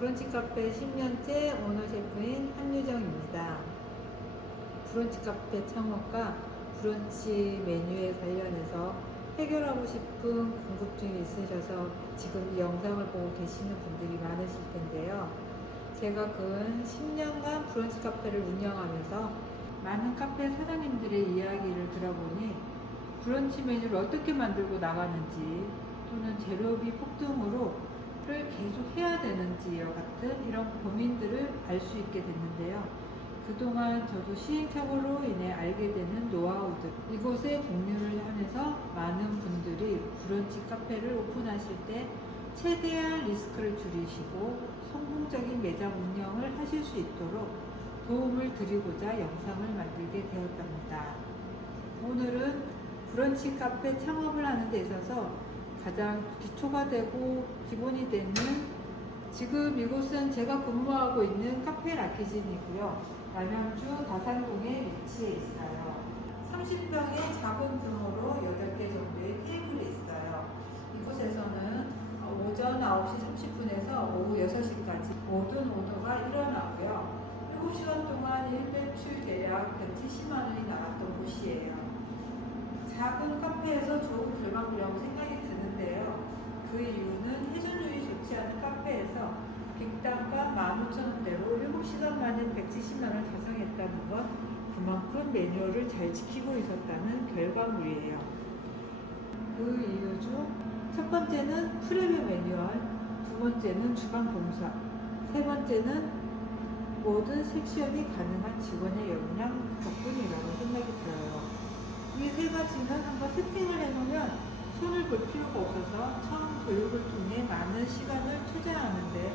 브런치 카페 10년째 오너 셰프인 한유정입니다. 브런치 카페 창업과 브런치 메뉴에 관련해서 해결하고 싶은 궁금증이 있으셔서 지금 이 영상을 보고 계시는 분들이 많으실 텐데요. 제가 근 10년간 브런치 카페를 운영하면서 많은 카페 사장님들의 이야기를 들어보니 브런치 메뉴를 어떻게 만들고 나가는지 또는 재료비 폭등으로 를 계속 해야 되는지와 같은 이런 고민들을 알 수 있게 됐는데요. 그동안 저도 시행착오로 인해 알게 되는 노하우들, 이곳에 공유를 하면서 많은 분들이 브런치 카페를 오픈하실 때 최대한 리스크를 줄이시고 성공적인 매장 운영을 하실 수 있도록 도움을 드리고자 영상을 만들게 되었답니다. 오늘은 브런치 카페 창업을 하는 데 있어서 가장 기초가 되고 기본이 되는, 지금 이곳은 제가 근무하고 있는 카페 라키진이고요. 남양주 다산동에 위치해 있어요. 30평의 작은 규모로 8개 정도의 테이블이 있어요. 이곳에서는 오전 9시 30분에서 오후 6시까지 모든 오더가 일어나고요. 7시간 동안 일매출 대략 170만 원이 나갔던 곳이에요. 작은 카페에서 좋은 결과물이라고 생각이 드는데요. 그 이유는 회전율이 좋지 않은 카페에서 객단가 15,000원대로 7시간 만에 170만 원을 달성했다는 건 그만큼 매뉴얼을 잘 지키고 있었다는 결과물이에요. 그 이유 중 첫 번째는 프레뷰 매뉴얼, 두 번째는 주방 공사, 세 번째는 모든 섹션이 가능한 직원의 역량 덕분이라고 생각이 들어요. 이 세 가지는 한번 세팅을 해놓으면 손을 볼 필요가 없어서 처음 교육을 통해 많은 시간을 투자하는데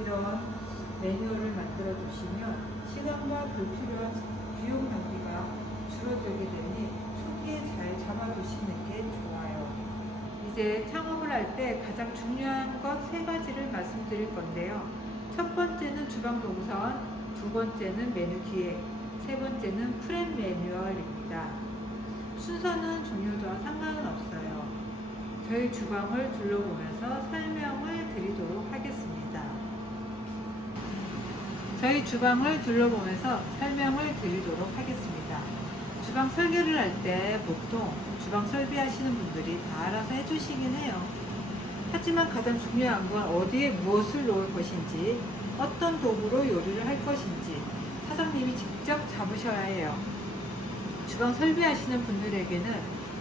이런 매뉴얼을 만들어 두시면 시간과 불필요한 비용 낭비가 줄어들게 되니 초기에 잘 잡아두시는 게 좋아요. 이제 창업을 할 때 가장 중요한 것 세 가지를 말씀드릴 건데요. 첫 번째는 주방 동선, 두 번째는 메뉴 기획, 세 번째는 프렘 매뉴얼입니다. 순서는 종류와 상관은 없어요. 저희 주방을 둘러보면서 설명을 드리도록 하겠습니다. 저희 주방을 둘러보면서 설명을 드리도록 하겠습니다. 주방 설계를 할 때 보통 주방 설비하시는 분들이 다 알아서 해주시긴 해요. 하지만 가장 중요한 건 어디에 무엇을 놓을 것인지, 어떤 도구로 요리를 할 것인지 사장님이 직접 잡으셔야 해요. 주방 설비하시는 분들에게는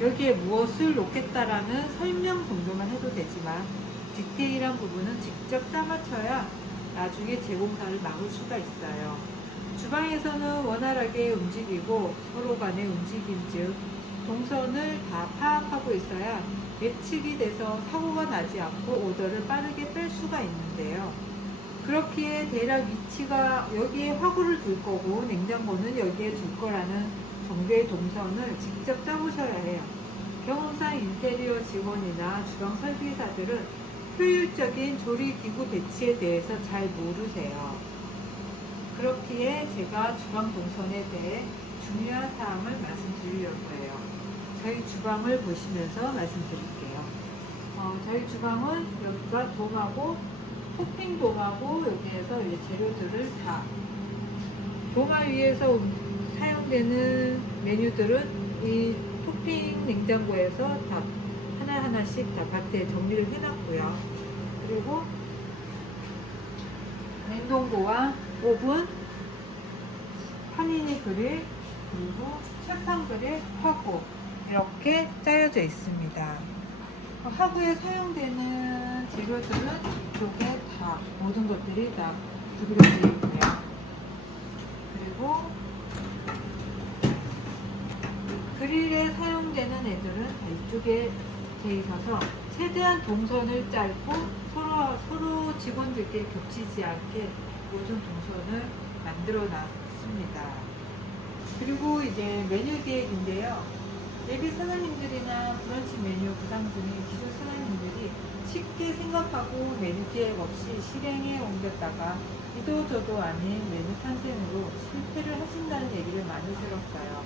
여기에 무엇을 놓겠다라는 설명 정도만 해도 되지만 디테일한 부분은 직접 짜맞춰야 나중에 재공사를 막을 수가 있어요. 주방에서는 원활하게 움직이고 서로 간의 움직임 즉 동선을 다 파악하고 있어야 예측이 돼서 사고가 나지 않고 오더를 빠르게 뺄 수가 있는데요. 그렇기에 대략 위치가 여기에 화구를 둘 거고 냉장고는 여기에 둘 거라는 정도의 동선을 직접 짜보셔야 해요. 경험상 인테리어 직원이나 주방 설비사들은 효율적인 조리기구 배치에 대해서 잘 모르세요. 그렇기에 제가 주방 동선에 대해 중요한 사항을 말씀드리려고 해요. 저희 주방을 보시면서 말씀드릴게요. 저희 주방은 여기가 돔하고 토핑 돔하고 여기에서 이제 재료들을 다 도마 위에서 사용되는 메뉴들은 이 토핑 냉장고에서 다 하나하나씩 다 밭에 정리를 해놨고요. 그리고 냉동고와 오븐, 파니니 그릴, 그리고 철판 그릴, 화구 이렇게 짜여져 있습니다. 화구에 사용되는 재료들은 이쪽에 다 모든 것들이 다 구비되어 있고요. 그리고 그릴에 사용되는 애들은 이쪽에 돼 있어서 최대한 동선을 짧고 서로 직원들께 겹치지 않게 모든 동선을 만들어 놨습니다. 그리고 이제 메뉴 기획인데요. 예비 사장님들이나 브런치 메뉴 구상 중인 기존 사장님들이 쉽게 생각하고 메뉴 기획 없이 실행에 옮겼다가 이도저도 아닌 메뉴 탄생으로 실패를 하신다는 얘기를 많이 들었어요.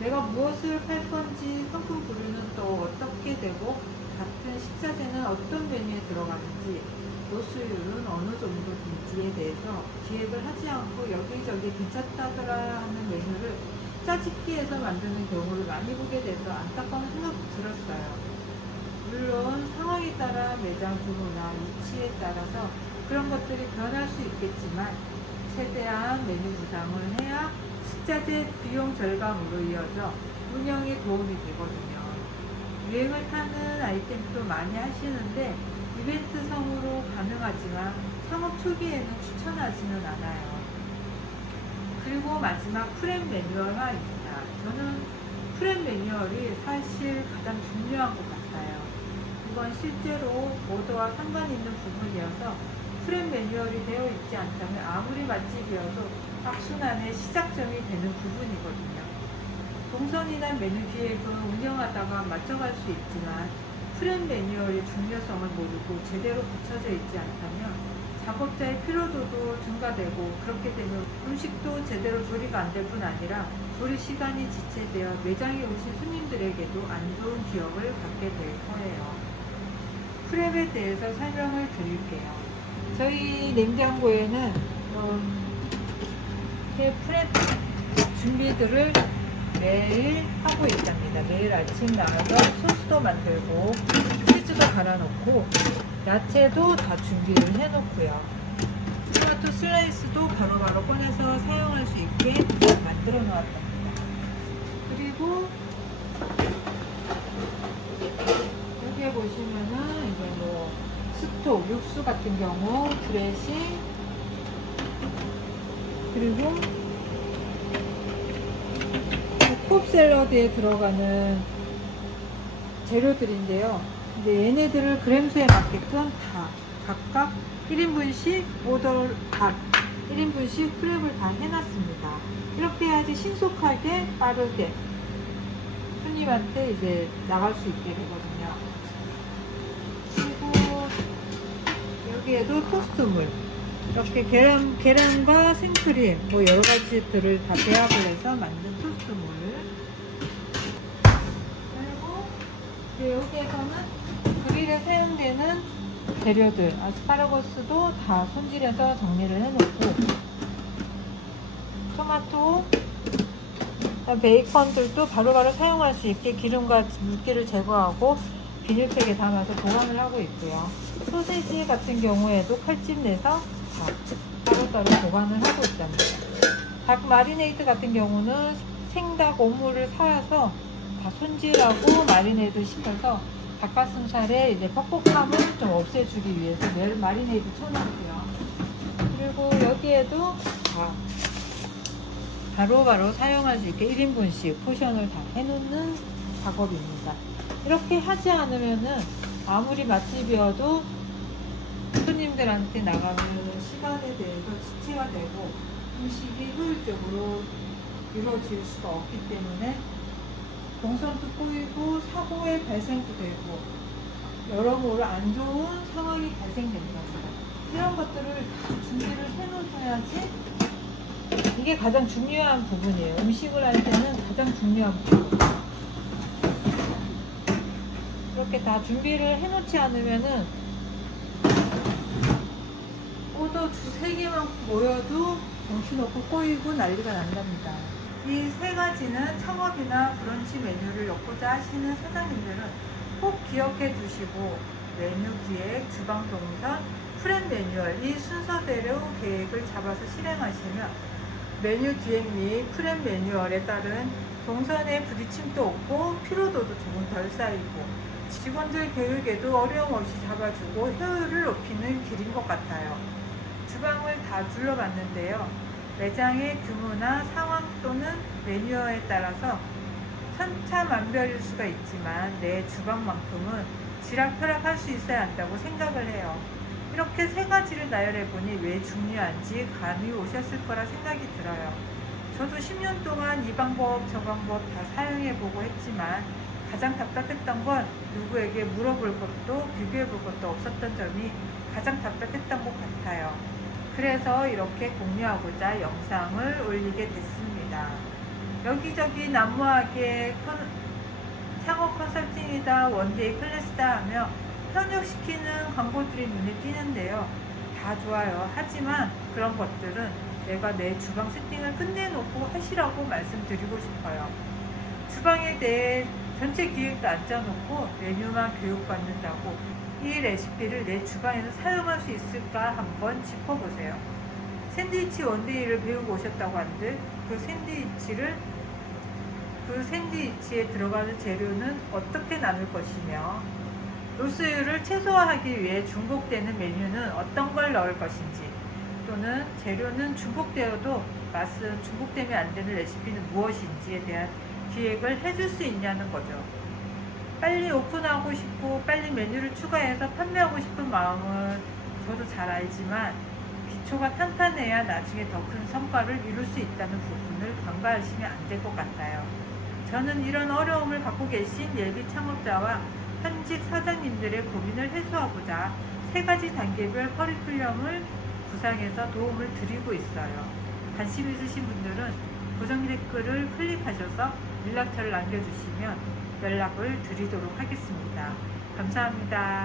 내가 무엇을 팔 건지, 상품 부류는 또 어떻게 되고, 같은 식자재는 어떤 메뉴에 들어가는지 도수율은 어느 정도 될지에 대해서 기획을 하지 않고 여기저기 괜찮다더라 하는 메뉴를 짜집기해서 만드는 경우를 많이 보게 돼서 안타까운 생각도 들었어요. 물론 상황에 따라 매장 규모나 위치에 따라서 그런 것들이 변할 수 있겠지만 최대한 메뉴 구상을 해야 식자재 비용 절감으로 이어져 운영에 도움이 되거든요. 유행을 타는 아이템도 많이 하시는데 이벤트성으로 가능하지만 창업 초기에는 추천하지는 않아요. 그리고 마지막 프랩 매뉴얼화입니다. 저는 프랩 매뉴얼이 사실 가장 중요한 것 같아요. 이건 실제로 오더와 상관 있는 부분이어서 프랩 매뉴얼이 되어 있지 않다면 아무리 맛집이어도 악순환의 시작점이 되는 부분이거든요. 동선이나 메뉴 기획은 운영하다가 맞춰갈 수 있지만 프랩 매뉴얼의 중요성을 모르고 제대로 갖춰져 있지 않다면 작업자의 피로도도 증가되고 그렇게 되면 음식도 제대로 조리가 안 될 뿐 아니라 조리 시간이 지체되어 매장에 오신 손님들에게도 안 좋은 기억을 갖게 될 거예요. 프랩에 대해서 설명을 드릴게요. 저희 냉장고에는 프랩 준비들을 매일 하고 있답니다. 매일 아침 나와서 소스도 만들고 치즈도 갈아놓고 야채도 다 준비를 해놓고요. 토마토 슬라이스도 바로바로 꺼내서 사용할 수 있게 만들어 놓았답니다. 그리고 여기에 보시면은 이제 뭐 스톡, 육수 같은 경우 드레싱, 그리고 컵 샐러드에 들어가는 재료들인데요. 이제 얘네들을 그램수에 맞게끔 다 각각 1인분씩 오더 밥 1인분씩 프랩을 다 해놨습니다. 이렇게 해야지 신속하게 빠르게 손님한테 이제 나갈 수 있게 되거든요. 그리고 여기에도 토스트물, 이렇게 계란과 생크림 뭐 여러 가지들을 다 배합을 해서 만든 토스트물. 그리고 이제 여기에서는 그릴에 사용되는 재료들, 아스파라거스도 다 손질해서 정리를 해놓고, 토마토, 베이컨들도 바로바로 사용할 수 있게 기름과 물기를 제거하고 비닐팩에 담아서 보관을 하고 있고요. 소세지 같은 경우에도 칼집 내서 따로따로 보관을 하고 있답니다. 닭 마리네이드 같은 경우는 생닭 오물을 사서 다 손질하고 마리네이드 시켜서 닭가슴살에 이제 퍽퍽함을 좀 없애주기 위해서 마리네이드 쳐놓고요. 그리고 여기에도 바로바로 사용할 수 있게 1인분씩 포션을 다 해놓는 작업입니다. 이렇게 하지 않으면은 아무리 맛집이어도 손님들한테 나가는 시간에 대해서 지체가 되고 음식이 효율적으로 이루어질 수가 없기 때문에 동선도 꼬이고 사고의 발생도 되고 여러모로 안 좋은 상황이 발생됩니다. 이런 것들을 다 준비를 해놓아야지 이게 가장 중요한 부분이에요. 음식을 할 때는 가장 중요한 부분. 이렇게 다 준비를 해놓지 않으면은 오더 두세 개만 모여도 정신없고 꼬이고 난리가 난답니다. 이 세 가지는 창업이나 브런치 메뉴를 엮고자 하시는 사장님들은 꼭 기억해 두시고 메뉴 기획, 주방 동선, 프랩 매뉴얼 이 순서대로 계획을 잡아서 실행하시면 메뉴 기획 및 프랩 매뉴얼에 따른 동선의 부딪힘도 없고 피로도도 조금 덜 쌓이고 직원들 교육에도 어려움 없이 잡아주고 효율을 높이는 길인 것 같아요. 주방을 다 둘러봤는데요. 매장의 규모나 상황 또는 매뉴얼에 따라서 천차만별일 수가 있지만 내 주방만큼은 지락펴락할 수 있어야 한다고 생각을 해요. 이렇게 세 가지를 나열해보니 왜 중요한지 감이 오셨을 거라 생각이 들어요. 저도 10년 동안 이 방법 저 방법 다 사용해보고 했지만 가장 답답했던 건 누구에게 물어볼 것도 비교해볼 것도 없었던 점이 가장 답답했던 것 같아요. 그래서 이렇게 공유하고자 영상을 올리게 됐습니다. 여기저기 난무하게 창업 컨설팅이다 원데이 클래스다 하며 현혹시키는 광고들이 눈에 띄는데요. 다 좋아요. 하지만 그런 것들은 내가 내 주방 세팅을 끝내놓고 하시라고 말씀드리고 싶어요. 주방에 대해 전체 기획도 안 짜놓고 메뉴만 교육받는다고 이 레시피를 내 주방에서 사용할 수 있을까 한번 짚어보세요. 샌드위치 원데이를 배우고 오셨다고 한들 그 샌드위치에 들어가는 재료는 어떻게 나눌 것이며 로스율을 최소화하기 위해 중복되는 메뉴는 어떤 걸 넣을 것인지, 또는 재료는 중복되어도 맛은 중복되면 안 되는 레시피는 무엇인지에 대한 기획을 해줄 수 있냐는 거죠. 빨리 오픈하고 싶고 빨리 메뉴를 추가해서 판매하고 싶은 마음은 저도 잘 알지만 기초가 탄탄해야 나중에 더 큰 성과를 이룰 수 있다는 부분을 간과하시면 안 될 것 같아요. 저는 이런 어려움을 갖고 계신 예비 창업자와 현직 사장님들의 고민을 해소하고자 3가지 단계별 커리큘럼을 구상해서 도움을 드리고 있어요. 관심 있으신 분들은 고정 댓글을 클릭하셔서 연락처를 남겨주시면 연락을 드리도록 하겠습니다. 감사합니다.